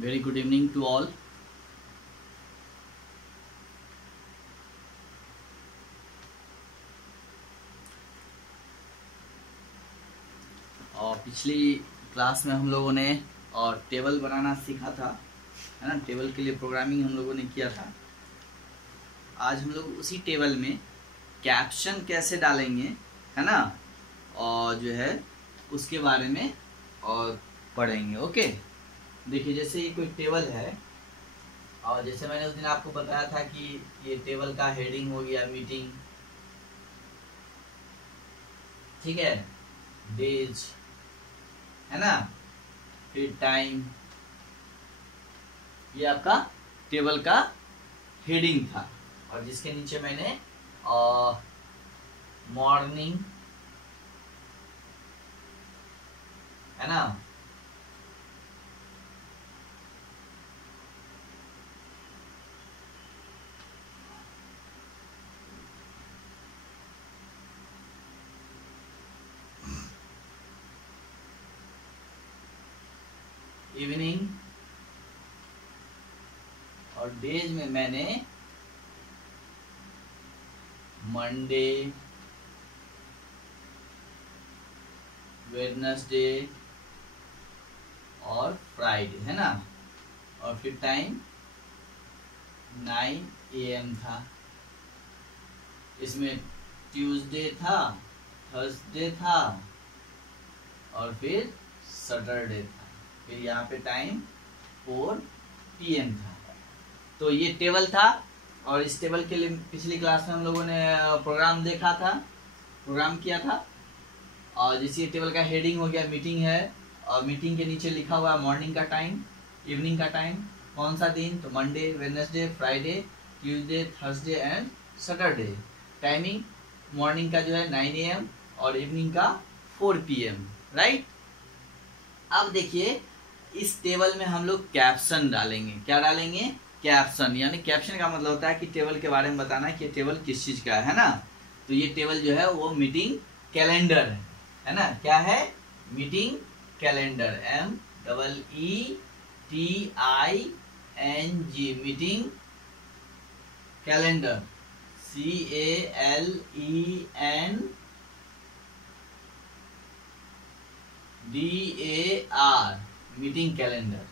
Very good evening to all. और पिछली class में हम लोगों ने और टेबल बनाना सीखा था, है ना। टेबल के लिए प्रोग्रामिंग हम लोगों ने किया था। आज हम लोग उसी टेबल में कैप्शन कैसे डालेंगे, है ना, और जो है उसके बारे में और पढ़ेंगे। ओके, देखिए जैसे ये कोई टेबल है और जैसे मैंने उस दिन आपको बताया था कि ये टेबल का हेडिंग हो गया मीटिंग, ठीक है, डेज, है ना, फिर टाइम, ये आपका टेबल का हेडिंग था। और जिसके नीचे मैंने मॉर्निंग, है ना, इवनिंग, और डेज में मैंने मंडे, वेडनेसडे और फ्राइडे, है ना। और फिर टाइम 9 AM था। इसमें ट्यूसडे था, थर्सडे था और फिर सैटरडे था। फिर यहाँ पे टाइम 4 PM था। तो ये टेबल था और इस टेबल के लिए पिछली क्लास में हम लोगों ने प्रोग्राम देखा था, प्रोग्राम किया था। और जैसे टेबल का हेडिंग हो गया मीटिंग है, और मीटिंग के नीचे लिखा हुआ मॉर्निंग का टाइम, इवनिंग का टाइम, कौन सा दिन, तो Monday, Wednesday, Friday, Tuesday, Thursday and Saturday. Timing morning का जो है 9 AM और इवनिंग का 4 PM, राइट। अब देखिए इस टेबल में हम लोग कैप्शन डालेंगे। क्या डालेंगे? कैप्शन। यानी कैप्शन का मतलब होता है कि टेबल के बारे में बताना है कि टेबल किस चीज का है ना। तो ये टेबल जो है वो मीटिंग कैलेंडर है ना। क्या है? Meeting calendar, MEETING, meeting calendar, CALENDAR, meeting calendar.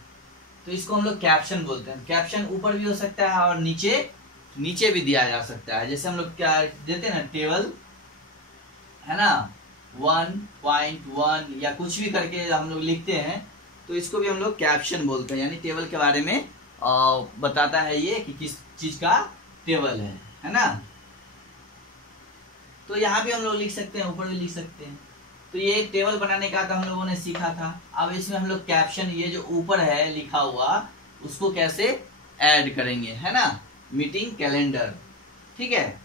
तो इसको हम लोग कैप्शन बोलते हैं। कैप्शन ऊपर भी हो सकता है और नीचे भी दिया जा सकता है। जैसे हम लोग क्या देते हैं ना, टेबल, है ना, 1.1 या कुछ भी करके हम लोग लिखते हैं, तो इसको भी हम लोग कैप्शन बोलते हैं। यानी टेबल के बारे में बताता है ये कि किस चीज का टेबल है ना। तो यहाँ भी हम लोग लिख सकते हैं, ऊपर भी लिख सकते हैं। तो ये एक टेबल बनाने का तो हम लोगों ने सीखा था। अब इसमें हम लोग कैप्शन, ये जो ऊपर है लिखा हुआ, उसको कैसे ऐड करेंगे, है ना, मीटिंग कैलेंडर, ठीक है।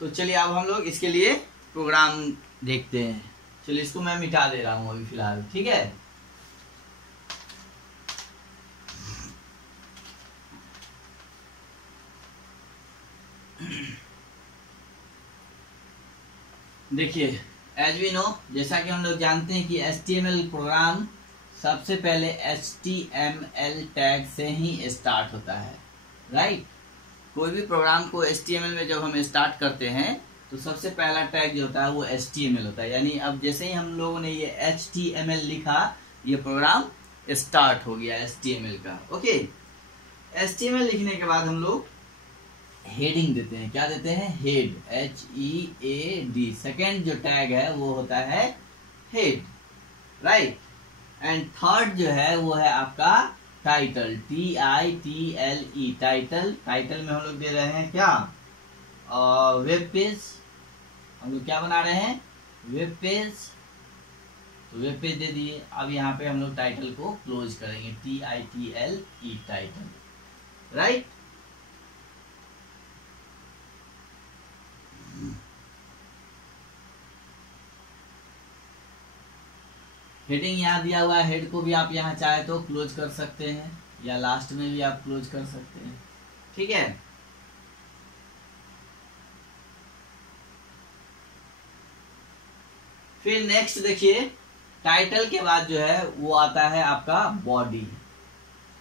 तो चलिए अब हम लोग इसके लिए प्रोग्राम देखते हैं। चलिए इसको मैं मिटा दे रहा हूं अभी फिलहाल, ठीक है। देखिए एज वी नो, जैसा कि हम लोग जानते हैं कि HTML प्रोग्राम सबसे पहले HTML टैग से ही स्टार्ट होता है, राइट। कोई भी प्रोग्राम को HTML में जब हम स्टार्ट करते हैं तो सबसे पहला टैग जो होता है वो HTML होता है। यानी अब जैसे ही हम लोगों ने ये HTML लिखा, ये प्रोग्राम स्टार्ट हो गया HTML का। ओके, HTML लिखने के बाद हम लोग हेडिंग देते हैं। क्या देते हैं? Head, HEAD। सेकेंड जो टैग है वो होता है हेड, राइट। एंड थर्ड जो है वो है आपका टाइटल, TITLE, टाइटल। टाइटल में हम लोग दे रहे हैं क्या? Web page. हम लोग क्या बना रहे हैं? Web page. तो वेब पेज दे दिए। अब यहाँ पे हम लोग टाइटल को क्लोज करेंगे, TITLE, टाइटल, राइट। हेडिंग यहाँ दिया हुआ है, हेड को भी आप यहाँ चाहे तो क्लोज कर सकते हैं या लास्ट में भी आप क्लोज कर सकते हैं, ठीक है। फिर नेक्स्ट देखिए, टाइटल के बाद जो है वो आता है आपका बॉडी।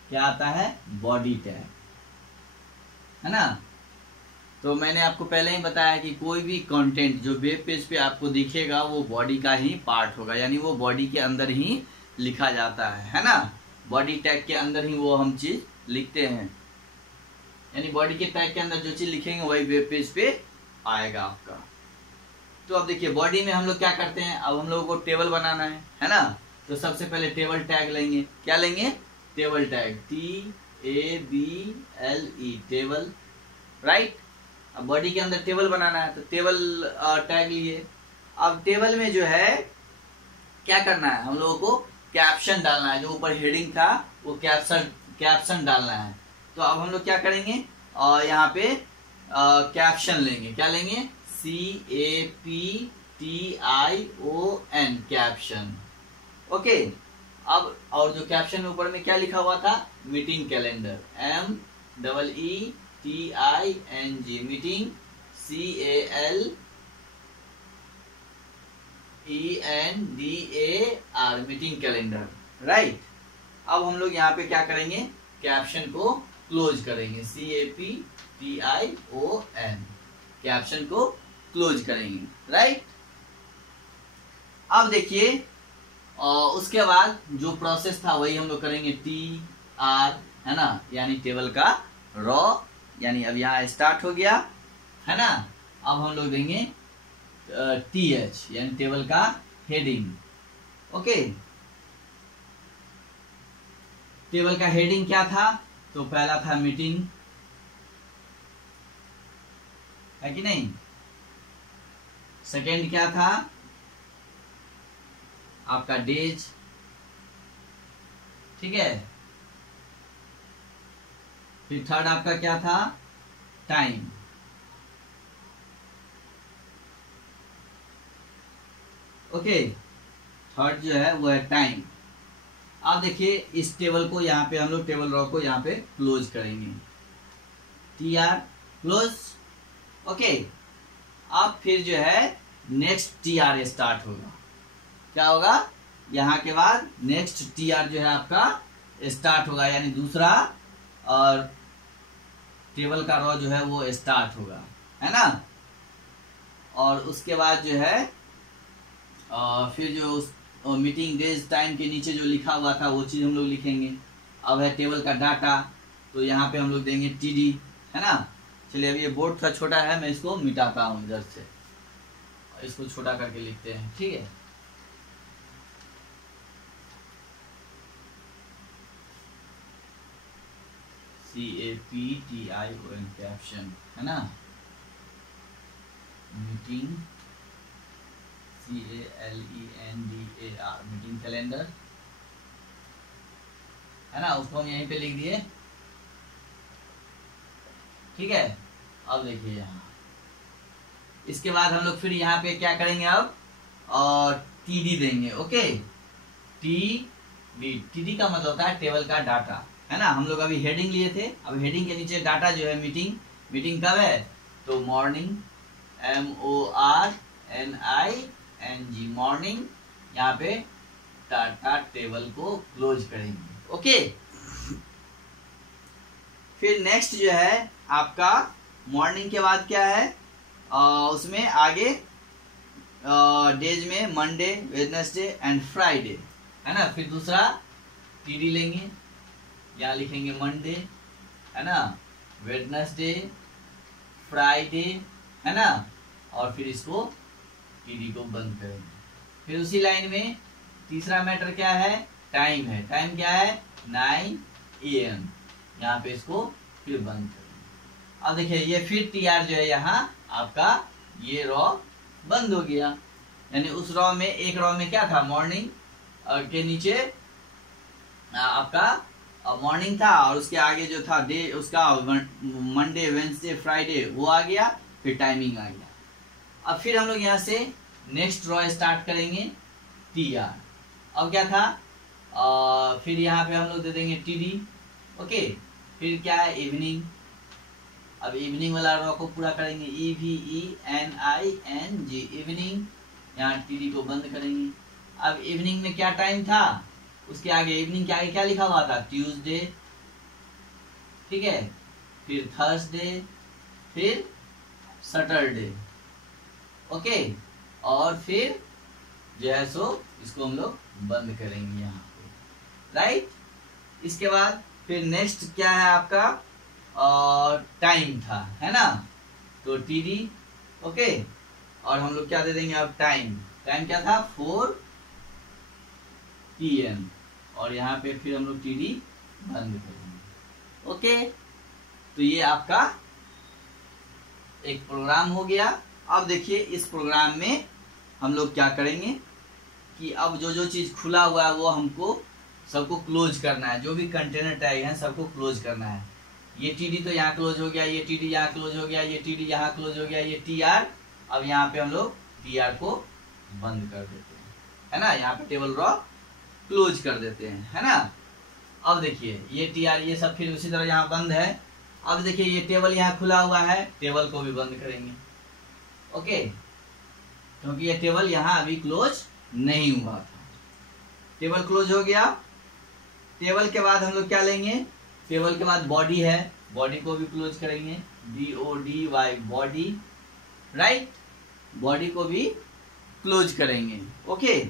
क्या आता है? बॉडी टैग, है ना। तो मैंने आपको पहले ही बताया कि कोई भी कंटेंट जो वेब पेज पे आपको दिखेगा वो बॉडी का ही पार्ट होगा, यानी वो बॉडी के अंदर ही लिखा जाता है ना। बॉडी टैग के अंदर ही वो हम चीज लिखते हैं, यानी बॉडी के टैग के अंदर जो चीज लिखेंगे वही वेब पेज पे आएगा आपका। तो अब देखिए बॉडी में हम लोग क्या करते हैं, अब हम लोगों को टेबल बनाना है ना। तो सबसे पहले टेबल टैग लेंगे। क्या लेंगे? Table tag, TABLE, table, right. अब बॉडी के अंदर टेबल बनाना है तो टेबल टैग लिए। अब टेबल में जो है क्या करना है, हम लोगों को कैप्शन डालना है। जो ऊपर हेडिंग था वो कैप्शन डालना है। तो अब हम लोग क्या करेंगे, यहाँ पे कैप्शन लेंगे। क्या लेंगे? CAPTION, caption. ओके। अब और जो कैप्शन में ऊपर में क्या लिखा हुआ था? Meeting calendar, MEETING, meeting, CALENDAR, meeting calendar, right. अब हम लोग यहाँ पे क्या करेंगे, कैप्शन को क्लोज करेंगे, CAPTION, कैप्शन को क्लोज करेंगे, राइट। अब देखिए उसके बाद जो प्रोसेस था वही हम लोग करेंगे, TR, है ना, यानी टेबल का रॉ, यानी अब यहाँ स्टार्ट हो गया, है ना। अब हम लोग देंगे TH, यानी टेबल का हेडिंग। ओके। टेबल का हेडिंग क्या था? तो पहला था मीटिंग, है कि नहीं। सेकेंड क्या था? आपका डेज, ठीक है। फिर थर्ड आपका क्या था? टाइम। ओके, थर्ड जो है वो है टाइम। अब देखिए इस टेबल को यहाँ पे हम लोग टेबल रॉ को यहाँ पे क्लोज करेंगे, TR, क्लोज। ओके। अब फिर जो है नेक्स्ट TR स्टार्ट होगा। क्या होगा? यहाँ के बाद नेक्स्ट TR जो है आपका स्टार्ट होगा, यानी दूसरा और टेबल का रॉ जो है वो स्टार्ट होगा, है ना। और उसके बाद जो है फिर जो मीटिंग डेज टाइम के नीचे जो लिखा हुआ था वो चीज हम लोग लिखेंगे। अब है टेबल का डाटा, तो यहाँ पे हम लोग देंगे TD, है ना। चलिए, अब ये बोर्ड थोड़ा छोटा है, मैं इसको मिटाता हूँ इधर से, इसको छोटा करके लिखते हैं, ठीक है। CAPTION, कैप्शन, है ना। मीटिंग, CALENDAR, मीटिंग कैलेंडर, है ना। उसको हम यहीं पे लिख दिए, ठीक है। अब देखिए यहाँ इसके बाद हम लोग फिर यहाँ पे क्या करेंगे, अब और TD देंगे। ओके, TD का मतलब होता है टेबल का डाटा, है ना। हम लोग अभी हेडिंग लिए थे, अब हेडिंग के नीचे डाटा जो है मीटिंग कब है? तो मॉर्निंग, MORNING, मॉर्निंग। यहाँ पे डाटा टेबल को क्लोज करेंगे। ओके। फिर नेक्स्ट जो है आपका मॉर्निंग के बाद क्या है, उसमें आगे डेज में मंडे, वेडनेसडे एंड फ्राइडे, है ना। फिर दूसरा TD लेंगे, यहाँ लिखेंगे मंडे, है ना, वेडनेसडे, फ्राइडे, है ना। और फिर इसको TD को बंद करेंगे। फिर उसी लाइन में तीसरा मैटर क्या है? टाइम है। टाइम क्या है? 9 AM, यहाँ पे इसको फिर बंद करेंगे। अब देखिए ये फिर TR जो है यहाँ आपका ये रॉ बंद हो गया, यानी उस रॉ में एक रॉ में क्या था? मॉर्निंग के नीचे आपका मॉर्निंग था, और उसके आगे जो था डे, उसका मंडे, वेडनेसडे, फ्राइडे वो आ गया, फिर टाइमिंग आ गया। अब फिर हम लोग यहाँ से नेक्स्ट रॉ स्टार्ट करेंगे, TR। अब क्या था? फिर यहाँ पे हम लोग दे देंगे TD। ओके। फिर क्या है? इवनिंग। अब इवनिंग वाला रॉ को पूरा करेंगे, EVENING, इवनिंग। यहाँ TD को बंद करेंगे, अब इवनिंग में क्या टाइम था, उसके आगे इवनिंग के आगे क्या लिखा हुआ था, ट्यूसडे, ठीक है, फिर थर्सडे, फिर सैटरडे, ओके, और फिर जो है सो इसको हम लोग बंद करेंगे यहाँ पे, राइट। इसके बाद फिर नेक्स्ट क्या है आपका, और टाइम था, है ना, तो टीडी, ओके, और हम लोग क्या दे देंगे अब, टाइम क्या था, 4 PM, और यहाँ पे फिर हम लोग टीडी बंद करेंगे, ओके। तो ये आपका एक प्रोग्राम हो गया। अब देखिए इस प्रोग्राम में हम लोग क्या करेंगे कि अब जो जो चीज खुला हुआ है वो हमको सबको क्लोज करना है, जो भी कंटेनर टैग है सबको क्लोज करना है। ये टीडी तो यहाँ क्लोज हो गया, ये टीडी यहाँ क्लोज हो गया, ये टीडी यहाँ क्लोज हो गया, ये टीआर, अब यहाँ पे हम लोग टीआर को बंद कर देते हैं, है ना, यहाँ पे टेबल रॉ क्लोज कर देते हैं, है ना। अब देखिए ये टीआर ये सब फिर उसी तरह यहाँ बंद है। अब देखिए ये टेबल यहाँ खुला हुआ है, टेबल को भी बंद करेंगे, ओके, क्योंकि ये टेबल यहाँ अभी क्लोज नहीं हुआ था। टेबल क्लोज हो गया। टेबल के बाद हम लोग क्या लेंगे, टेबल के बाद बॉडी है, बॉडी को भी क्लोज करेंगे, BODY बॉडी, राइट, बॉडी को भी क्लोज करेंगे, ओके।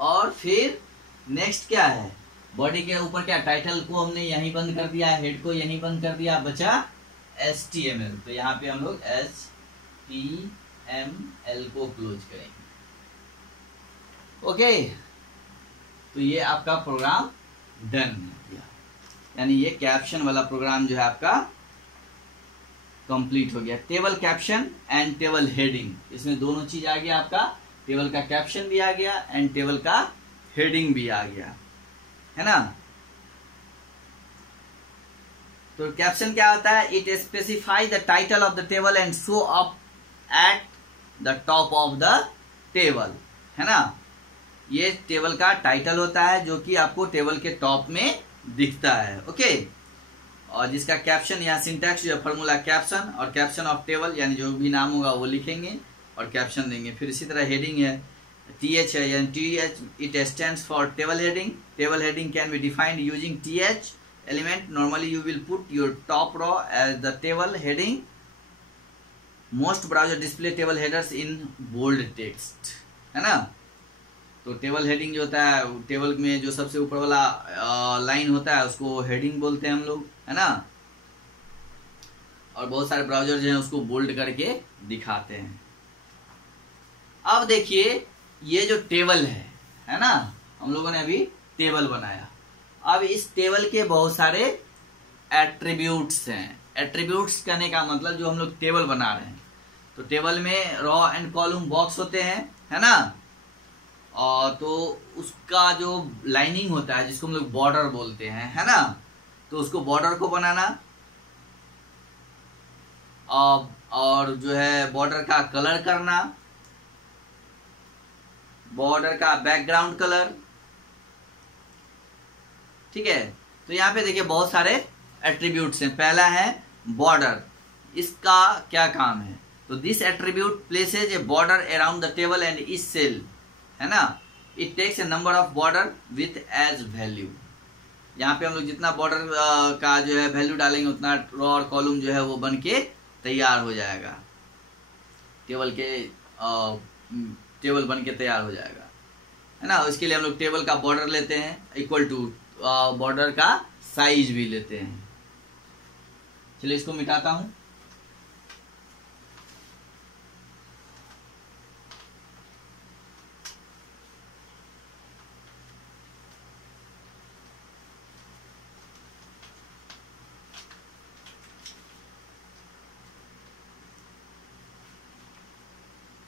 और फिर नेक्स्ट क्या है, बॉडी के ऊपर क्या, टाइटल को हमने यहीं बंद कर दिया, हेड को यहीं बंद कर दिया, बचा HTML, तो यहाँ पे हम लोग HTML को क्लोज करेंगे, ओके। तो ये आपका प्रोग्राम डन है, यानी ये कैप्शन वाला प्रोग्राम जो है आपका कंप्लीट हो गया। Table caption and table heading, इसमें दोनों चीज आ गया आपका, टेबल का कैप्शन भी आ गया एंड टेबल का हेडिंग भी आ गया, है ना। तो कैप्शन क्या होता है, it specify the title of the table and show up at the top of the table, है ना। ये टेबल का टाइटल होता है जो कि आपको टेबल के टॉप में दिखता है, ओके। और जिसका कैप्शन यहाँ सिंटैक्स जो फॉर्मूला कैप्शन और कैप्शन ऑफ टेबल, यानी जो भी नाम होगा वो लिखेंगे और कैप्शन देंगे। फिर इसी तरह हेडिंग है, TH है, यानी TH it stands for table heading. Table heading can be defined using TH element. Normally you will put your top row as the table heading. Most browser display table headers in bold text, है ना। तो table heading जो होता है, table में जो सबसे ऊपर वाला लाइन होता है उसको हेडिंग बोलते हैं हम लोग, है ना। और बहुत सारे ब्राउजर जो हैं उसको बोल्ड करके दिखाते हैं। अब देखिए ये जो टेबल है ना, हम लोगों ने अभी टेबल बनाया। अब इस टेबल के बहुत सारे एट्रीब्यूट्स हैं। एट्रीब्यूट्स कहने का मतलब जो हम लोग टेबल बना रहे हैं, तो टेबल में रॉ एंड कॉलम बॉक्स होते हैं, है ना। और तो उसका जो लाइनिंग होता है जिसको हम लोग बॉर्डर बोलते हैं, है ना, तो उसको बॉर्डर को बनाना, और जो है बॉर्डर का कलर करना, बॉर्डर का बैकग्राउंड कलर, ठीक है। तो यहाँ पे देखिए बहुत सारे एट्रीब्यूट्स हैं। पहला है बॉर्डर, इसका क्या काम है, तो this attribute places a border around the table and is cell, है ना। It takes a number of border with as value. यहाँ पे हम लोग जितना बॉर्डर का जो है वैल्यू डालेंगे उतना रो और कॉलम जो है वो बन के तैयार हो जाएगा, टेबल बन के तैयार हो जाएगा, है ना। इसके लिए हम लोग टेबल का बॉर्डर लेते हैं इक्वल टू बॉर्डर का साइज भी लेते हैं। चलिए इसको मिटाता हूं।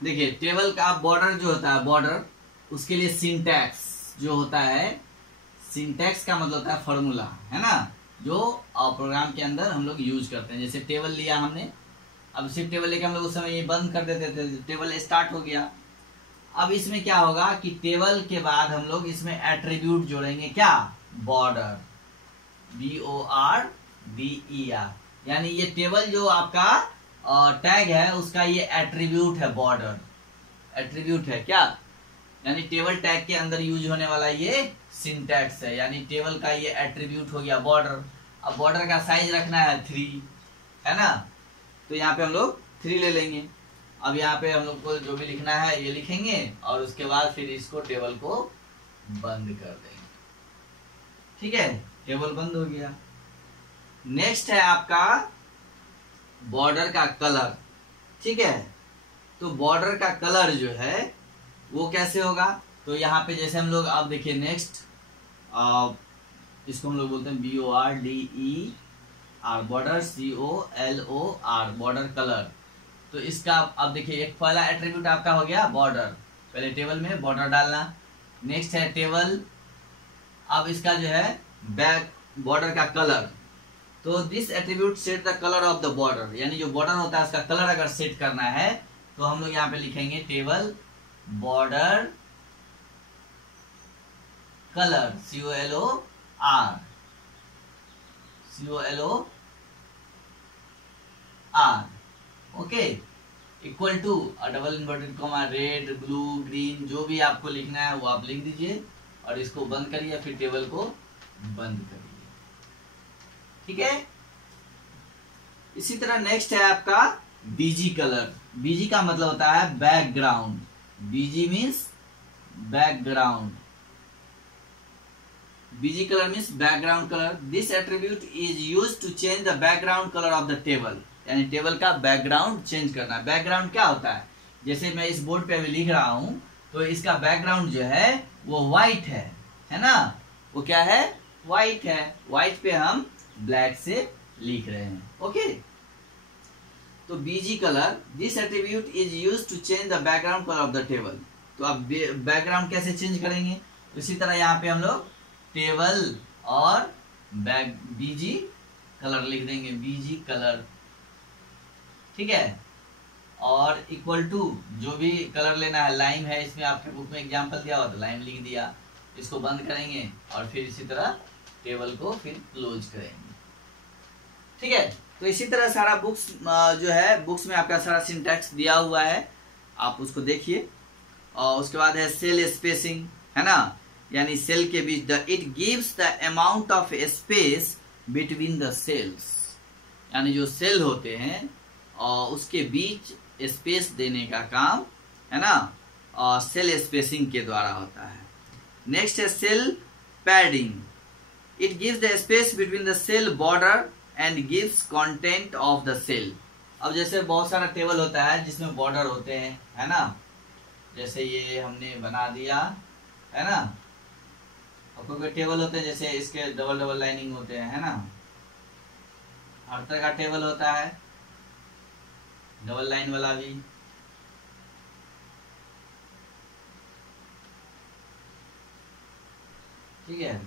देखिए टेबल का बॉर्डर जो होता है, बॉर्डर उसके लिए सिंटैक्स जो होता है, सिंटैक्स का मतलब होता है फॉर्मूला, है ना, जो प्रोग्राम के अंदर हम लोग यूज करते हैं। जैसे टेबल लिया हमने, अब सिर्फ टेबल लेके हम लोग उस समय ये बंद कर देते थे, टेबल स्टार्ट हो गया। अब इसमें क्या होगा कि टेबल के बाद हम लोग इसमें एट्रीब्यूट जोड़ेंगे, क्या, बॉर्डर, BORDER, यानी ये टेबल जो आपका टैग है उसका ये एट्रीब्यूट है, बॉर्डर एट्रीब्यूट है, क्या, यानी टेबल टैग के अंदर यूज होने वाला ये सिंटैक्स है। यानी टेबल का ये एट्रीब्यूट हो गया बॉर्डर। अब बॉर्डर का साइज रखना है 3, है ना, तो यहाँ पे हम लोग 3 ले लेंगे। अब यहाँ पे हम लोग को जो भी लिखना है ये लिखेंगे और उसके बाद फिर इसको टेबल को बंद कर देंगे। ठीक है, टेबल बंद हो गया। नेक्स्ट है आपका बॉर्डर का कलर। ठीक है, तो बॉर्डर का कलर जो है वो कैसे होगा, तो यहाँ पे जैसे हम लोग आप देखिए नेक्स्ट इसको हम लोग बोलते हैं BORDER border, COLOR border colour. तो इसका अब देखिए एक पहला एट्रीब्यूट आपका हो गया बॉर्डर, पहले टेबल में बॉर्डर डालना। नेक्स्ट है टेबल, अब इसका जो है बैक बॉर्डर का कलर। तो this attribute set the colour of the border, यानी जो बॉर्डर होता है उसका कलर अगर सेट करना है तो हम लोग यहाँ पे लिखेंगे table border colour, COLOR okay, equal to double inverted comma red, blue, green, जो भी आपको लिखना है वो आप लिख दीजिए और इसको बंद करिए, फिर टेबल को बंद करिए। ठीक है, इसी तरह नेक्स्ट है आपका बीजी कलर। बीजी का मतलब होता है background. BG means background, BG color means background color. This attribute is used to change the background color of the table. यानी टेबल का बैकग्राउंड चेंज करना। बैकग्राउंड क्या होता है, जैसे मैं इस बोर्ड पे अभी लिख रहा हूं तो इसका बैकग्राउंड जो है वो व्हाइट है ना, वो क्या है, व्हाइट है। व्हाइट पे हम ब्लैक से लिख रहे हैं। ओके, तो BG colour, this attribute is used to change the background colour of the table. तो अब बैकग्राउंड कैसे चेंज करेंगे, इसी तरह यहाँ पे हम लोग टेबल और BG कलर लिख देंगे, BG कलर। ठीक है, और इक्वल टू जो भी कलर लेना है, लाइम है इसमें आपके बुक में एग्जांपल दिया हुआ तो लाइम लिख दिया। इसको बंद करेंगे और फिर इसी तरह टेबल को फिर क्लोज करेंगे। ठीक है, तो इसी तरह सारा बुक्स जो है बुक्स में आपका सारा सिंटैक्स दिया हुआ है, आप उसको देखिए। और उसके बाद है सेल स्पेसिंग, है ना, यानी सेल के बीच it gives the amount of space between the cells, यानी जो सेल होते हैं और उसके बीच स्पेस देने का काम, है ना, और सेल स्पेसिंग के द्वारा होता है। नेक्स्ट है cell padding, it gives the space between the cell border and gives content of the cell. अब जैसे बहुत सारा टेबल होता है जिसमें बॉर्डर होते हैं, है ना, जैसे ये हमने बना दिया, है ना, और कोई टेबल होते हैं जैसे इसके डबल डबल लाइनिंग होते हैं, है ना, हर तरह का टेबल होता है, डबल लाइन वाला भी। ठीक है,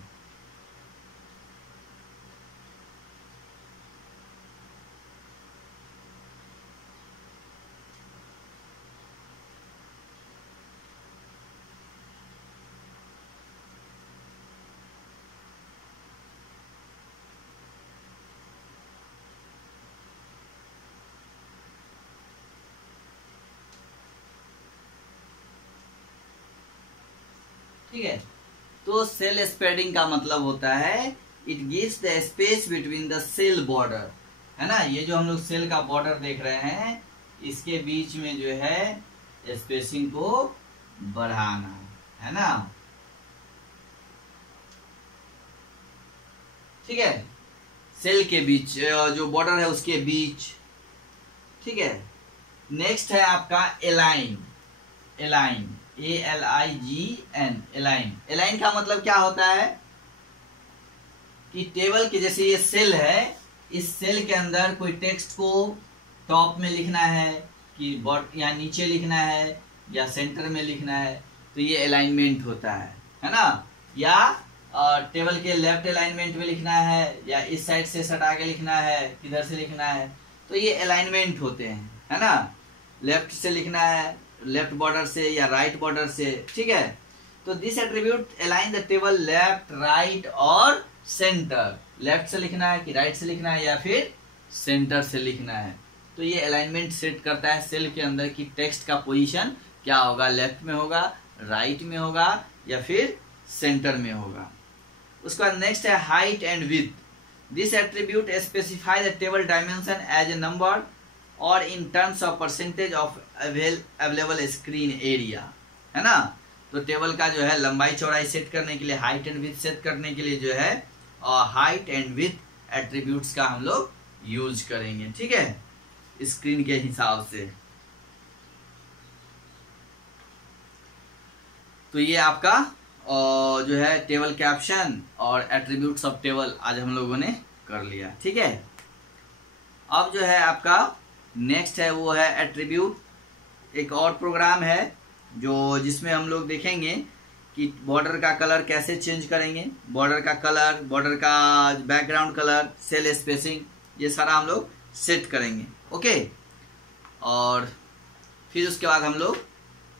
ठीक है, तो सेल स्प्रेडिंग का मतलब होता है it gives the space between the cell border, है ना। ये जो हम लोग सेल का बॉर्डर देख रहे हैं इसके बीच में जो है स्पेसिंग को बढ़ाना, है ना। ठीक है, सेल के बीच जो बॉर्डर है उसके बीच। ठीक है, नेक्स्ट है आपका align. Align ALIGN, align. Align का मतलब क्या होता है कि टेबल के जैसे ये सेल है, इस सेल के अंदर कोई टेक्स्ट को टॉप में लिखना है कि या नीचे लिखना है या सेंटर में लिखना है, तो ये अलाइनमेंट होता है ना। या टेबल के लेफ्ट अलाइनमेंट में लिखना है या इस साइड से सटा के लिखना है, किधर से लिखना है, तो ये अलाइनमेंट होते हैं, है ना। लेफ्ट से लिखना है, लेफ्ट बॉर्डर से या राइट बॉर्डर से। ठीक है, तो this attribute align the table left, right और सेंटर। लेफ्ट से लिखना है कि राइट से लिखना है या फिर सेंटर से लिखना है, तो ये अलाइनमेंट सेट करता है सेल के अंदर की टेक्स्ट का पोजीशन क्या होगा, लेफ्ट में होगा, राइट में होगा या फिर सेंटर में होगा। उसके बाद नेक्स्ट है height and width. This attribute specify the table dimension as a number और in terms of percentage of available screen area, है ना। तो टेबल का जो है लंबाई चौड़ाई सेट करने के लिए, हाइट एंड विड्थ सेट करने के लिए जो है हाइट एंड विड्थ एट्रीब्यूट्स का हम लोग यूज करेंगे, ठीक है, स्क्रीन के हिसाब से। तो ये आपका जो है टेबल कैप्शन और एट्रीब्यूट्स ऑफ टेबल आज हम लोगों ने कर लिया, ठीक है। अब जो है आपका नेक्स्ट है वो है एट्रीब्यूट। एक और प्रोग्राम है जो जिसमें हम लोग देखेंगे कि बॉर्डर का कलर कैसे चेंज करेंगे, बॉर्डर का कलर, बॉर्डर का बैकग्राउंड कलर, सेल स्पेसिंग, ये सारा हम लोग सेट करेंगे, ओके। और फिर उसके बाद हम लोग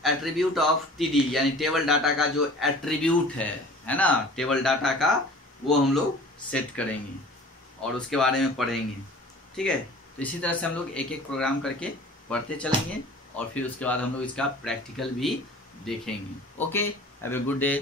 एट्रीब्यूट ऑफ टीडी यानी टेबल डाटा का जो एट्रीब्यूट है ना, टेबल डाटा का, वो हम लोग सेट करेंगे और उसके बारे में पढ़ेंगे, ठीक है। तो इसी तरह से हम लोग एक एक प्रोग्राम करके पढ़ते चलेंगे और फिर उसके बाद हम लोग इसका प्रैक्टिकल भी देखेंगे, okay. Have a good day.